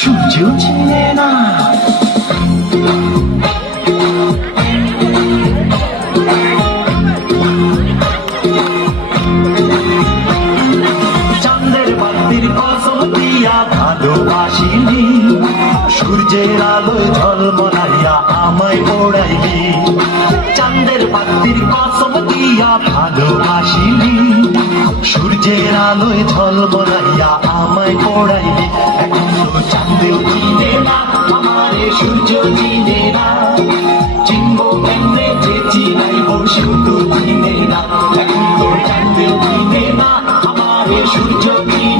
সূর্যও চিনে না। চাঁদের বাতির কসম দিয়া ভালোবাসিনি, সূর্যের আলোয় ঝলমলাইয়া আমায় পোড়াইলি। চাঁদের বাতির কসম দিয়া ভালোবাসিনি, সূর্যের আলোয় ঝলমলাইয়া আমায় পোড়াইলি। এখন তো চাঁদেও চিনে না আমারে, সূর্য চিনে না। চিনবো কেমনে যে চিনাইব, শুধু চিনে না। এখন তো চাঁদেও চিনে না আমারে, সূর্য চিনে